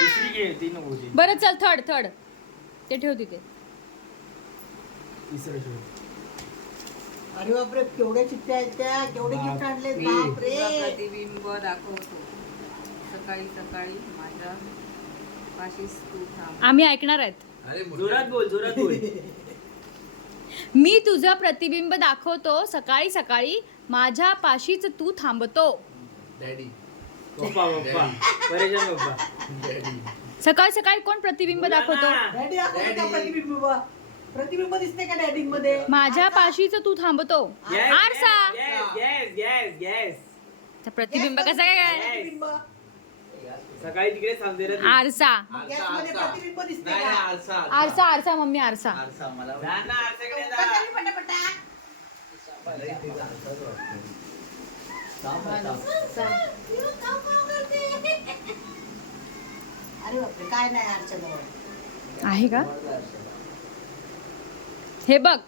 दुसरी घे ती नको ती. बरं चल थर्ड थर्ड ते ठेव तिथे. तिसरं शोध. अरे बापरे केवढ्या चिठ्ठ्या आहेत त्या, केवढे गिफ्ट आणले बापरे. बापरे. प्रतिबिंब दाखवतो सकाळी सकाळी माझ्या पाशीच तू थांब. आम्ही ऐकणार आहेत. अरे जोरात बोल, जोरात बोल. मी तुझं प्रतिबिंब दाखवतो सकाळी सकाळी माझ्या पाशीच तू थांबतो. डॅडी पप्पा पप्पा परेशान पप्पा. डॅडी सकाळी सकाळी कोण प्रतिबिंब दाखवतो? डॅडी दाखवतो का प्रतिबिंब? प्रतिबिंब दिसते का डॅडी मध्ये? माझ्या पाशीच तू थांबतो. Yes, आरसा. yes, yes, yes, yes. तर प्रतिबिंब कसं काय? प्रतिबिंब. सकाळी तिकडे थांबते रे तू. आरसा गॅसमध्ये प्रतिबिंब दिसते नाही का? आरसा आरसा आरसा मम्मी आरसा. आरसा मला जा ना, आरशाकडे जा. पटापट, पटापट. अरे बापरे काय नाही आरच्या जवळ. आहे का? हे बघ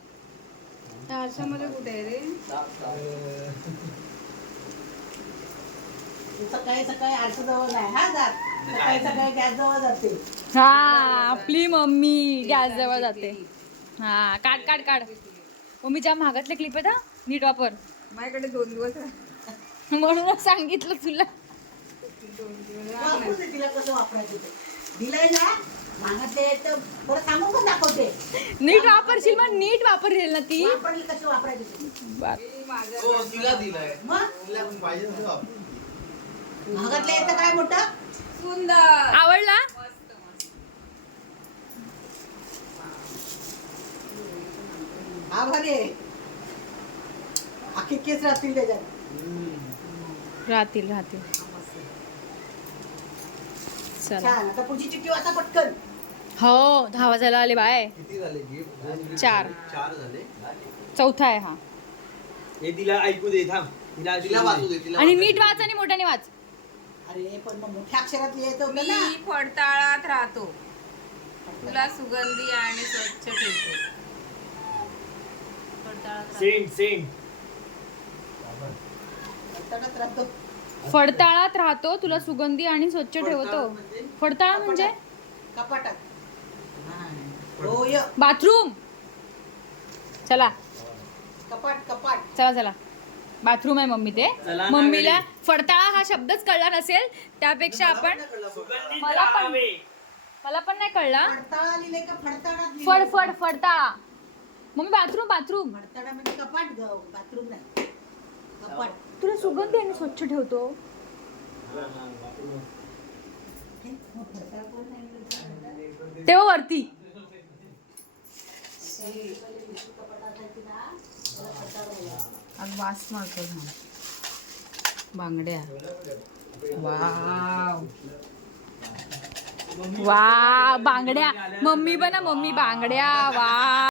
त्या आरशामध्ये कुठे आहे रे? सकाळी सकाळी आरच्या जवळ नाही हा जात. सकाळी सकाळी गॅस जवळ जाते. हा आपली मम्मी गॅस जवळ जाते. हा काढ काढ काढ. मम्मीच्या महागातले क्लिप आहेत हा, नीट वापर. माझ्याकडे 2 दिवस म्हणूनच सांगितलं तुला. 2 दिवस वापरू दे तिला कसं वापरायचं ते. दिलंय ना मागते तर बरं सांगू पण दाखवते. नीट वापरशील मग नीट वापरेल ना ती. वापरली कसं वापरायचं ते. बर. हो तिला दिलाय मग तिला पण पाहिजे तसं वापरू. महागातलं येतं काय मोठं? सुंदर आवडला? मस्त मस्त. हा भारी आहे. अख्खे केस राहतील त्याच्यात. राहतील राहतील. चला छान. आता पुढची चिठ्ठी वाचा पटकन. हो 10 वाजायला आले बाय. किती झाले गिफ्ट? 4 4 झाले. चौथा आहे हा. हे तिला ऐकू दे थांब. तिला वाचू दे तिला आणि वाचू नीट दे. वाच आणि मोठ्याने वाच. अरे पण मग मोठ्या अक्षरात लिहायचं होतं ना. मी फडताळात राहतो तुला सुगंधी आणि स्वच्छ ठेवतो. फडताळात राहतो. Saint Saint. तडत राहतो. फडताळात राहतो तुला सुगंधी आणि स्वच्छ ठेवतो. फडताळा म्हणजे कपाटात. होय. बाथरूम. चला कपाट कपाट. चला चला बाथरूम आहे मम्मी ते. चला ना मम्मीला घरी. फडताळा हा शब्दच कळला नसेल त्यापेक्षा आपण सुगंधित मला पण- राहावे. मला पण नाही कळला. फडताळा लिहिले का फडताळात लिहिले? फड फड फडताळा. Mummy bathroom bathroom. फडताळा म्हणजे कपाट ग बाथरूम नाही. कपाट. तुला सुगंधी आणि स्वच्छ ठेवतो. तेव्हा वरती आज वास मारतो ना बांगड्या. वाव वा बांगड्या. मम्मी बना मम्मी बांगड्या वा.